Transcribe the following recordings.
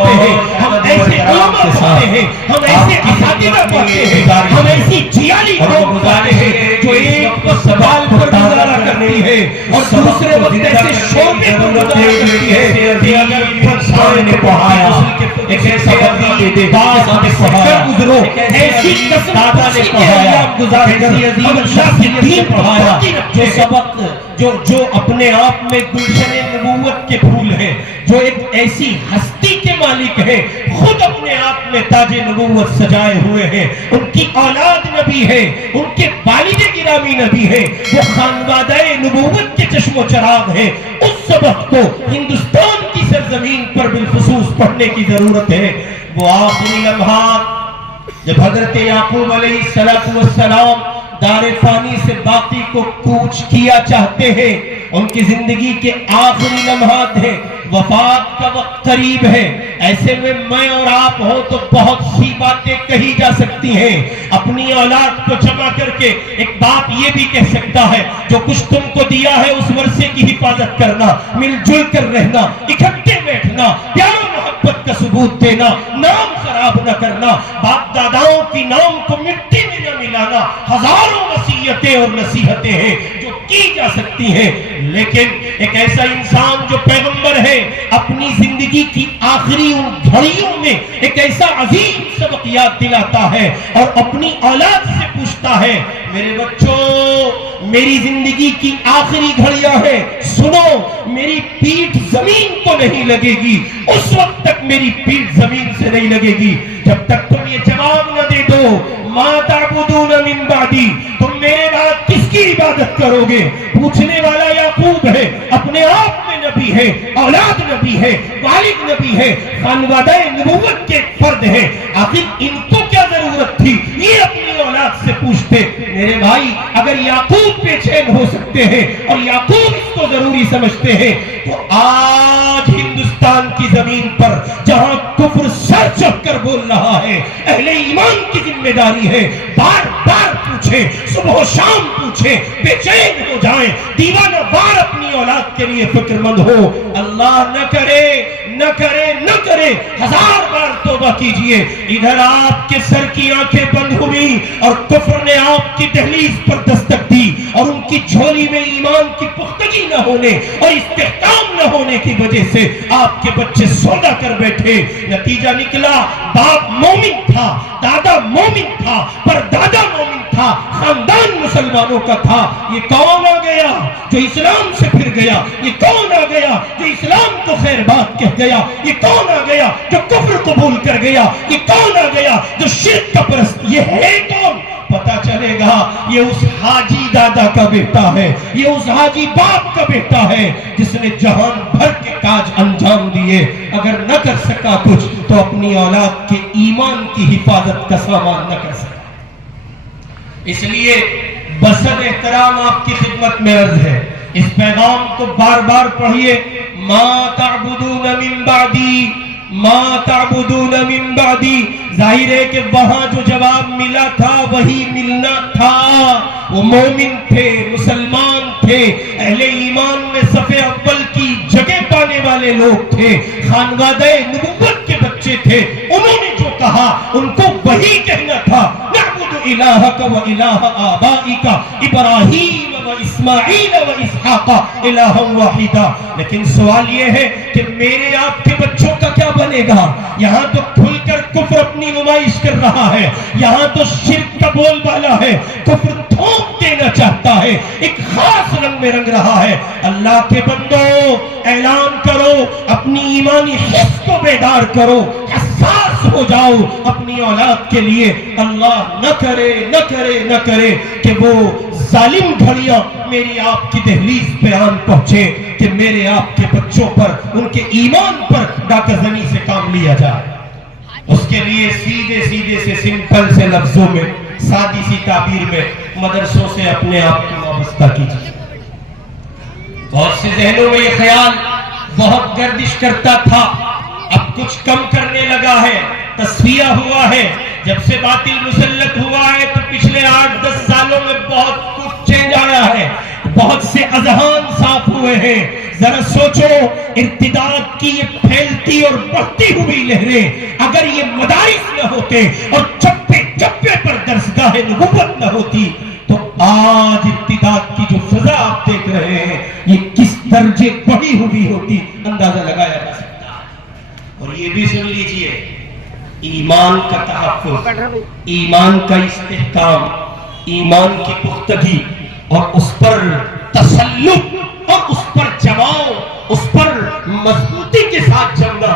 پڑھتے ہیں، ہم ایسے علماء پڑھتے ہیں، ہم ایسے اساتذہ پڑھتے ہیں، ہم ایسی جیالی قوم پڑھتے ہیں جو ایک وقت بال پر گزارا کرتی ہے اور دوسرے وقت ایسے شعبے پر گزارا کرتی ہے کہ اگر انسان نے پڑھایا ایک ایسے عظیم باز ہمیں سکر گزرو، ایسی قسم خوشی کے ایام گزارے کر اللہ کی دین پڑھایا جو سبق جو اپنے آپ میں گلشن نبوت کے پھول ہیں، جو ایک ایسی ہستی کے مالک ہے، خود اپنے آپ میں تاج نبوت سجائے ہوئے ہیں، ان کی اولاد نبی ہے، ان کے والد گرامی نبی ہے، وہ خانوادہ نبوت کے چشم و چراغ ہے۔ اس سبق کو ہندوستان کی سرزمین پر بالخصوص پڑھنے کی ضرورت ہے۔ وہ آخری لمحات جب حضرت یعقوب علیہ السلام دار فانی سے باقی کو کوچ کیا چاہتے ہیں، ان کی زندگی کے آخری لمحات ہیں، وفات کا وقت قریب ہے، ایسے میں اور آپ ہوں تو بہت سی باتیں کہی جا سکتی ہیں۔ اپنی اولاد کو جمع کر کے ایک باپ یہ بھی کہہ سکتا ہے جو کچھ تم کو دیا ہے اس ورثے کی حفاظت کرنا، مل جل کر رہنا، اکٹھے بیٹھنا، پیار و محبت کا ثبوت دینا، نام خراب نہ کرنا، باپ داداؤں کی نام کو مٹی میں نہ ملانا، ہزاروں وصیتیں اور نصیحتیں ہیں جو کی جا سکتی ہیں۔ لیکن ایک ایسا انسان جو پیغمبر ہے اپنی زندگی کی آخری ان گھڑیوں میں ایک ایسا عظیم سبق یاد دلاتا ہے اور اپنی اولاد سے پوچھتا ہے، میرے بچوں میری زندگی کی آخری گھڑیاں ہیں، سنو میری پیٹھ زمین کو نہیں لگے گی، اس وقت تک میری پیٹھ زمین سے نہیں لگے گی جب تک تم یہ جواب نہ دے دو، ما تعبدون من بعدی، تم میرے بعد کس کی عبادت کرو گے؟ پوچھنے والا یعقوب ہے، اپنے آپ میں نبی ہے، اولاد نبی ہے، والد نبی ہے، خانوادہ نبوت کے فرد ہے، آخر ان کو کیا ضرورت تھی؟ یہ اپنی اولاد سے پوچھتے۔ میرے بھائی اگر یعقوب بے چین ہو سکتے ہیں اور یعقوب اس کو ضروری سمجھتے ہیں تو آج ہندوستان کی زمین پر جہاں کفر سر چڑھ کر بول رہا ہے، اہل ایمان کی ذمہ داری ہے بار بار پوچھیں، صبح و شام پوچھیں، بے چین ہو جائیں، دیوانہ وار اپنی اولاد کے لیے فکر مند ہو۔ اللہ نہ کرے نہ کرے نہ کرے، ہزار بار توبہ کیجئے۔ ادھر آپ کے سر کی آنکھیں بند ہوئی اور کفر نے آپ کی دہلیز پر دستک دی اور ان کی جھولی میں ایمان کی پختگی نہ ہونے اور استحکام نہ ہونے کی وجہ سے آپ کے بچے سودا کر بیٹھے۔ نتیجہ نکلا باپ مومن تھا، دادا مومن تھا، پر دادا مومن تھا، خاندان مسلمانوں کا تھا۔ یہ کون آ گیا جو اسلام سے پھر گیا؟ یہ کون آ گیا جو اسلام کو خیر بات کہہ گیا؟ یہ کون آ گیا جو کفر قبول کر گیا؟ یہ کون آ گیا جو شرک کا پرست؟ یہ ہے کون؟ پتا چلے گا یہ اس حاجی دادا کا بیٹا ہے، یہ اس حاجی باپ کا بیٹا ہے جس نے جہان بھر کے کاج انجام دیے، اگر نہ کر سکا کچھ تو اپنی اولاد کے ایمان کی حفاظت کا سامان نہ کر سکا۔ اس لیے بسد احترام آپ کی خدمت میں عرض ہے، اس پیغام کو بار بار پڑھیے، ما تعبدون من بعدی، ما تعبدون من بعدی۔ ظاہر ہے کہ وہاں جو جواب ملا تھا وہی ملنا تھا، وہ مومن تھے، مسلمان تھے، اہل ایمان میں صف اول کی جگہ پانے والے لوگ تھے، خانوادہ نبوت کے بچے تھے، انہوں نے جو کہا ان کو وہی کہنا تھا، نعبد الہک و الہ آبائک ابراہیم و اسماعیل و اسحاق الہا واحدا۔ لیکن سوال یہ ہے کہ میرے آپ کے بچوں کا کیا بنے گا؟ یہاں تو کھل کر کفر اپنی نمائش کر رہا ہے، یہاں تو شرک کا بول بالا ہے، کفر تھوک دینا چاہتا ہے، ایک خاص رنگ میں رنگ رہا ہے۔ اللہ کے بندو اعلان کرو، اپنی ایمانی حس کو بیدار کرو، حساس ہو جاؤ اپنی اولاد کے لیے۔ اللہ نہ کرے نہ کرے نہ کرے کہ وہ ظالم گھڑیاں میری آپ کی دہلیز پہ آن پہنچے کہ میرے آپ کے بچوں پر، ان کے ایمان پر ڈاکہ زنی سے کام لیا جائے۔ اس کے لیے سیدھے سیدھے سے سمپل سے لفظوں میں، سادی سی تعبیر میں مدرسوں سے اپنے آپ کو وابستہ کیجیے۔ بہت سے ذہنوں میں یہ خیال بہت گردش کرتا تھا، اب کچھ کم کرنے لگا ہے، تصفیہ ہوا ہے، جب سے باطل مسلط ہوا ہے تو پچھلے 8-10 سالوں میں بہت کچھ چینج آیا ہے۔ بہت سے اذہان صاف ہوئے ہیں. ذرا سوچو ارتداد کی یہ پھیلتی اور بڑھتی ہوئی لہریں اگر یہ مدارس نہ ہوتے اور چپے چپے پر درسگاہ نبوت نہ ہوتی تو آج ارتداد کی جو فضا آپ دیکھ رہے ہیں یہ کس درجے بڑی ہوئی ہوتی اندازہ لگایا جا سکتا ہے. اور یہ بھی سن لیجئے ایمان کا تحفظ، ایمان کا استحکام، ایمان کی پختگی اور اس پر تسلط اور اس پر جماؤ، اس پر مضبوطی کے ساتھ جمنا،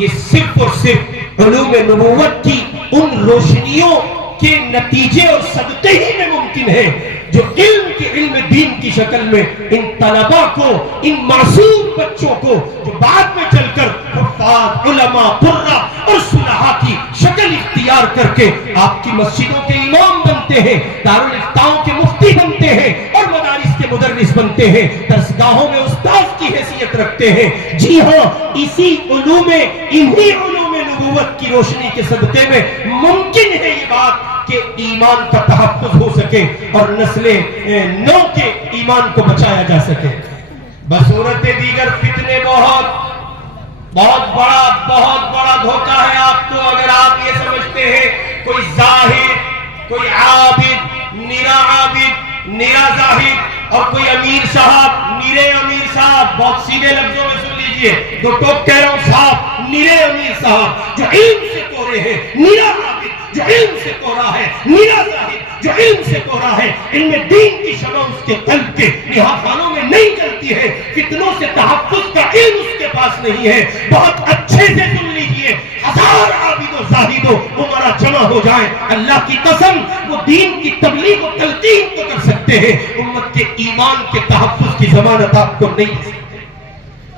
یہ صرف اور صرف علوم نبوت کی ان روشنیوں کے نتیجے اور صدقے ہی میں ممکن ہے جو علم کے علم دین کی شکل میں ان طلباء کو، ان معصوم بچوں کو جو بعد میں چل کر حفاظ، علماء، قرہ اور صلحاء کی شکل اختیار کر کے آپ کی مسجدوں کے امام بنتے ہیں، دارالفتاؤں کے مفتی بنتے ہیں اور مدارس کے مدرس بنتے ہیں، درسگاہوں میں استاذ کی حیثیت رکھتے ہیں. جی ہاں، اسی علوم، انہی علوم نبوت کی روشنی کے صدقے میں ممکن ہے یہ بات کہ ایمان کا تحفظ ہو سکے اور نسل نو کے ایمان کو بچایا جا سکے. بصورت دیگر فتنے بہت بڑا دھوکہ ہے آپ کو اگر آپ یہ سمجھتے ہیں کوئی زاہد، کوئی عابد، نیرا زاہد اور کوئی امیر صاحب، نیرے امیر صاحب، بہت سیدھے لفظوں میں سن لیجئے، دو ٹوک کہہ رہا ہوں صاحب، نیرے امیر صاحب جو علم سے کورے ہیں، نیرا عابد جو علم سے کورا ہے، نیرا زاہد جو علم سے کورا ہے، علم دین کی شمع اس کے قلب کے نہاخانوں میں نہیں جلتی ہے، فتنوں سے تحفظ کا علم اس کے پاس نہیں ہے. بہت اچھے سے سن لیجئے، 1000 عابد و زاہد و عمرہ جمع ہو جائیں، اللہ کی قسم وہ دین کی تبلیغ و تلقین تو کر سکتے ہیں، امت کے ایمان کے تحفظ کی ضمانت آپ کو نہیں دے سکتے.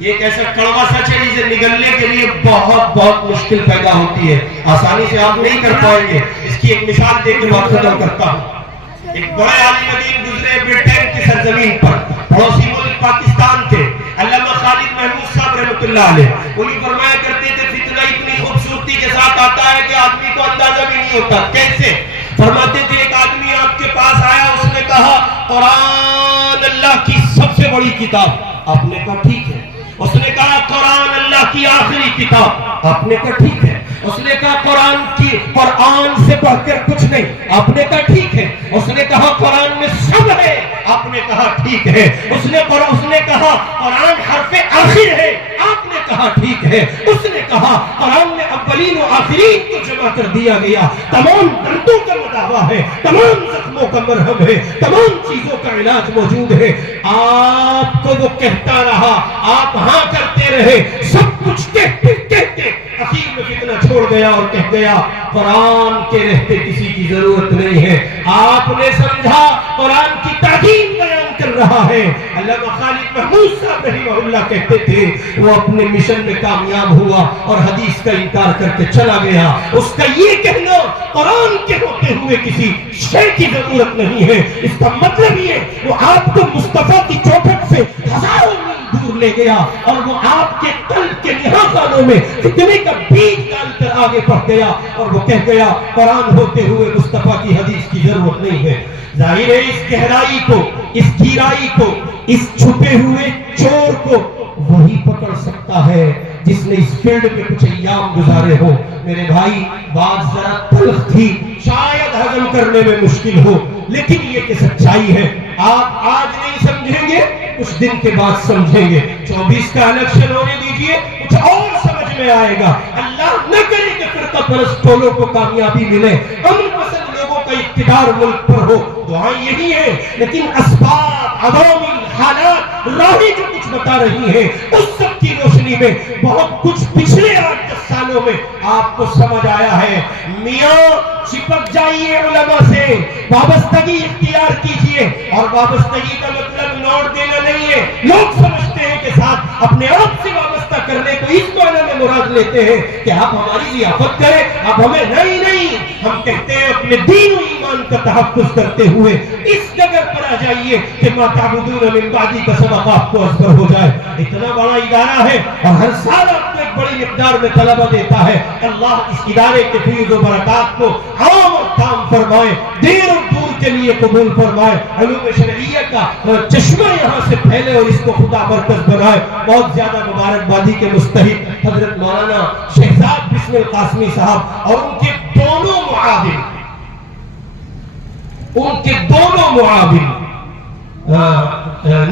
یہ ایک ایسا کڑوا سچ ہے جسے نگلنے کے لیے بہت مشکل پیدا ہوتی ہے، آسانی سے آپ نہیں کر پائیں گے. اس کی ایک مثال دے کے بات ختم کرتا ہوں. ایک بڑے عالم دین گزرے برٹین کی سرزمین پر، پڑوسی ملک پاکستان کے، علامہ خالد محمود صاحب رحمۃ اللہ علیہ. انہیں فرمایا کرتے تھے فتنہ اتنی خوبصورتی کے ساتھ آتا ہے کہ آدمی کو اندازہ بھی نہیں ہوتا. کیسے؟ فرماتے تھے ایک آدمی آپ کے پاس آیا، اس نے کہا قرآن اللہ کی سب سے بڑی کتاب. آپ نے کہا ٹھیک ہے. اس نے کہا قرآن اللہ کی آخری کتاب. آپ نے کہا ٹھیک ہے. اس نے کہا قرآن سے بڑھ کر کچھ نہیں. آپ نے کہا ٹھیک ہے. اس نے کہا قرآن میں سب ہے. آپ نے کہا ٹھیک ہے. اس نے کہا قرآن حرف آخر ہے. آپ نے کہا ٹھیک ہے. اس نے کہا قرآن میں اولین و آخرین کو جمع کر دیا گیا، تمام دردوں کا مداوا ہے، تمام زخموں کا مرہم ہے، تمام چیزوں کا علاج موجود ہے. آپ کو وہ کہتا رہا، آپ ہاں کرتے رہے، سب کچھ کہتے اخیر میں فتنہ چھوڑ گیا اور کہہ گیا قرآن کے رہتے کسی کی ضرورت نہیں ہے. آپ نے سمجھا قرآن کی تعظیم بیان کر رہا ہے. علامہ خالد محمود صاحب رحمہ اللہ کہتے تھے وہ اپنے مشن میں کامیاب ہوا اور حدیث کا انکار کر کے چلا گیا. اس کا یہ کہنا قرآن کے ہوتے ہوئے کسی شے کی ضرورت نہیں ہے، اس کا مطلب یہ وہ آپ کو مصطفیٰ کی چوکھٹ سے ہزاروں دور لے گیا اور وہ آپ کے قلب کے نہاخانوں میں فتنے کا بیج ڈال کر آگے بڑھ گیا اور وہ کہہ گیا قرآن ہوتے ہوئے مصطفیٰ کی حدیث کی ضرورت نہیں ہے. ظاہر ہے اس گہرائی کو، اس گہرائی کو، اس چھپے ہوئے چور کو وہی پکڑ سکتا ہے جس نے اس فیلڈ میں کچھ ایام گزارے ہو. میرے بھائی بات ذرا تلخ تھی، شاید ہضم کرنے میں مشکل ہو، لیکن یہ کہ سچائی ہے. آپ آج نہیں سمجھیں گے، کچھ دن کے بعد سمجھیں گے. 24 کا الیکشن ہونے دیجئے، کچھ اور سمجھ میں آئے گا. اللہ نہ کرے کہ فرقہ پرست ٹولوں کو کامیابی ملے، امن پسند لوگوں کا اقتدار ملک پر ہو. دعائیں یہی ہے، لیکن اسباب، عوامل، حالات، راہیں جو کچھ بتا رہی ہیں اس سب کی روشنی میں بہت کچھ پچھلے 8-10 سالوں میں آپ کو سمجھ آیا ہے. میاں چپک جائیے علماء سے، وابستگی اختیار کیجئے. اور وابستگی کا مطلب نوٹ دینا نہیں ہے. لوگ سمجھتے ہیں کہ ساتھ اپنے آپ سے وابستہ کرنے کو اس معنی میں مراد لیتے ہیں کہ آپ ہماری ضیافت کریں، آپ ہمیں نہیں. ہم کہتے ہیں اپنے دین و ایمان کا تحفظ کرتے ہوئے اس جگہ پر آ جائیے کہ ما تعبدون من بعدی کا سبق آپ کو ازبر ہو جائے. اتنا بڑا ادارہ ہے اور ہر سال آپ کو ایک بڑی مقدار میں طلبہ دیتا ہے. اللہ اس ادارے کے فیض و برکات کو عام اور تام فرمائے، دیر اور دور کے لیے قبول فرمائے، علوم شرعیہ کا چشمہ یہاں سے پھیلے اور اس کو خدا مرکز بنائے۔ بہت زیادہ مبارکبادی کے مستحق حضرت مولانا شہزاد بسم القاسمی صاحب اور ان کے دونوں معاون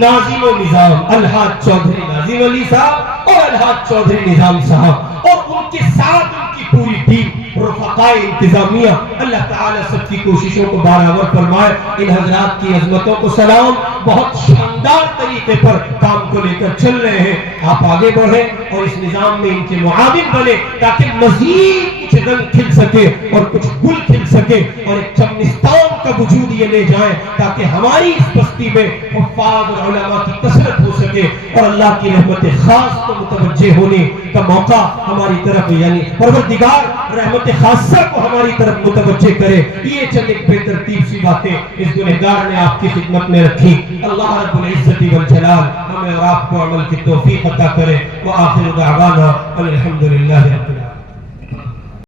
ناظم و نظام الحاج چودھری ناظم علی صاحب اور الحاج چودھری نظام صاحب اور ان کے ساتھ ان کی پوری ٹیم رفقائے انتظامیہ، اللہ تعالیٰ سب کی کوششوں کو برابر فرمائے۔ ان حضرات کی عظمتوں کو سلام، بہت شاندار طریقے پر کام کو لے کر چل رہے ہیں، آپ آگے بڑھیں اور اس نظام میں ان کے معاون بنے تاکہ مزید کچھ رنگ کھل سکے اور کچھ گل کھل سکے اور ایک چمنستان کا وجود یہ لے جائیں تاکہ ہماری اس بستی میں حفاظ اور علماء کی کثرت ہو سکے اور اللہ کی رحمت خاص کو متوجہ ہونے کا موقع ہماری طرف، یعنی پروردگار رحمت خاصہ کو ہماری طرف متوجہ کرے۔ یہ چند ایک بے ترتیب سی باتیں اس گنہگار نے آپ کی خدمت میں رکھی۔ اللہ رب العزت والجلال ہمیں اور آپ کو عمل کی توفیق عطا کرے۔ وآخر دعوانا الحمدللہ رب العالمین۔